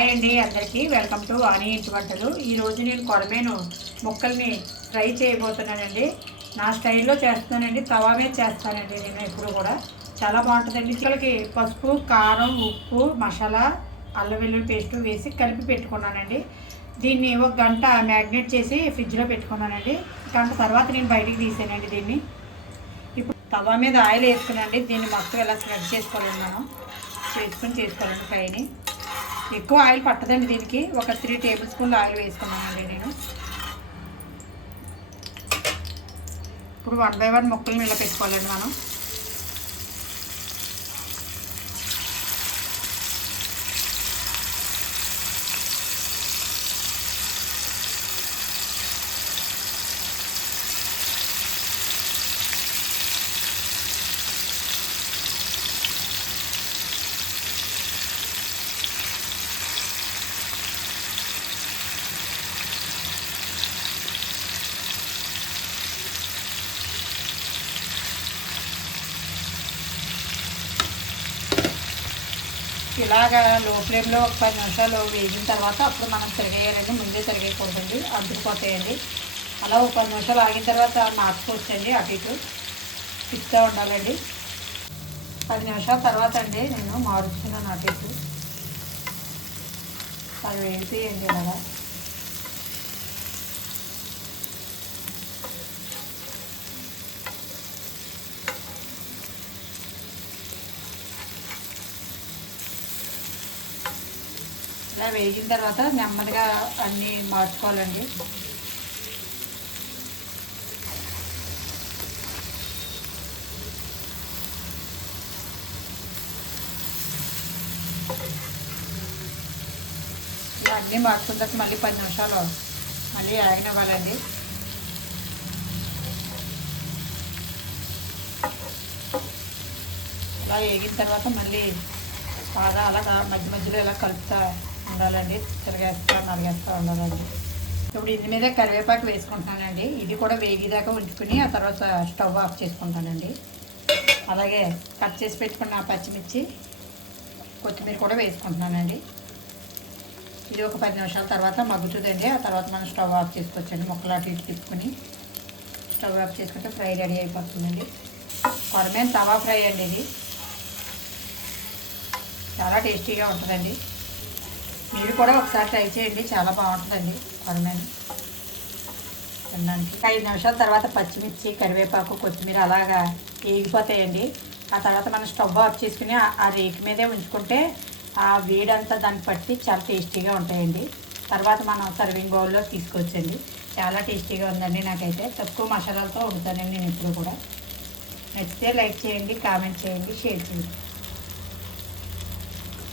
Hi అండి అందరికీ. Welcome to వాణి ఇంటి వంటలు. ఈరోజు నేను కొరమేను ముక్కల్ని ఫ్రై చేయబోతున్నానండి. నా స్టైల్లో చేస్తున్నానండి. తవా మీద చేస్తానండి నేను ఎప్పుడు కూడా. చాలా బాగుంటుందండి. చిక్కలకి పసుపు కారం ఉప్పు మసాలా అల్లం వెల్లుల్లి పేస్ట్ వేసి కలిపి పెట్టుకున్నానండి. దీన్ని ఒక గంట మ్యాగ్నేట్ చేసి ఫ్రిడ్జ్లో పెట్టుకున్నానండి. గంట తర్వాత నేను బయటికి తీసానండి దీన్ని. ఇప్పుడు తవా మీద ఆయిల్ వేసుకున్నానండి. దీన్ని మొత్తం ఇలా స్ప్రెడ్ చేసుకోవాలండి మనం చేసుకొని చేసుకోవాలండి ఫ్రైని. ఎక్కువ ఆయిల్ పట్టదండి దీనికి. ఒక త్రీ టేబుల్ స్పూన్లు ఆయిల్ వేసుకున్నానండి నేను. ఇప్పుడు వన్ బై వన్ ముక్కలు ఇలా పెట్టుకోవాలండి మనం. ఇలాగా లో ఫ్లేమ్లో ఒక పది నిమిషాలు వేగిన తర్వాత అప్పుడు మనం తిరగేయాలండి ముందే తిరగేయకూడదండి అడ్డుకుపోతాయండి అలా ఒక పది నిమిషాలు ఆగిన తర్వాత మార్చుకోవచ్చండి అటు ఇటు. తిప్పుతూ ఉండాలండి. పది నిమిషాల తర్వాత అండి నేను మారుస్తున్నాను అటు ఇటు. అది వేసేయండి ఇలాగా. ఇలా వేగిన తర్వాత నెమ్మదిగా అన్నీ మార్చుకోవాలండి. అన్నీ మార్చుకున్న తర్వాత మళ్ళీ పది నిమిషాలు మళ్ళీ ఆగినవ్వాలండి. ఇలా వేగిన తర్వాత మళ్ళీ బాగా అలాగా మధ్య మధ్యలో ఇలా కలుపుతా ఉండాలండి. తిరగేస్తా నరిగేస్తూ ఉండాలండి. ఇప్పుడు ఇది మీద కరివేపాకు వేసుకుంటున్నానండి. ఇది కూడా వేగిదాకా ఉంచుకుని ఆ తర్వాత స్టవ్ ఆఫ్ చేసుకుంటానండి. అలాగే కట్ చేసి పెట్టుకున్న పచ్చిమిర్చి కొత్తిమీర కూడా వేసుకుంటున్నానండి. ఇది ఒక పది నిమిషాల తర్వాత మగ్గుతుందండి. ఆ తర్వాత మనం స్టవ్ ఆఫ్ చేసుకోవచ్చండి. ముక్కలు అటు ఇటు తిప్పుకొని స్టవ్ ఆఫ్ చేసుకుంటే ఫ్రై రెడీ అయిపోతుందండి. కొరమేం తవా ఫ్రై అండి ఇది. చాలా టేస్టీగా ఉంటుందండి. మీరు కూడా ఒకసారి ట్రై చేయండి. చాలా బాగుంటుందండి. కొరమేను తినడానికి. ఐదు నిమిషాల తర్వాత పచ్చిమిర్చి కరివేపాకు కొత్తిమీర అలాగా వేగిపోతాయండి. ఆ తర్వాత మనం స్టవ్ ఆఫ్ చేసుకుని ఆ- రేకు మీదే ఉంచుకుంటే ఆ వేడంతా దాన్ని పట్టి చాలా టేస్టీగా ఉంటాయండి. తర్వాత మనం సర్వింగ్ బౌల్లో తీసుకోవచ్చండి చాలా టేస్టీగా ఉందండి నాకైతే. తక్కువ మసాలాలతో వండుతానండి నేను ఎప్పుడు కూడా. నచ్చితే లైక్ చేయండి కామెంట్ చేయండి షేర్ చేయండి.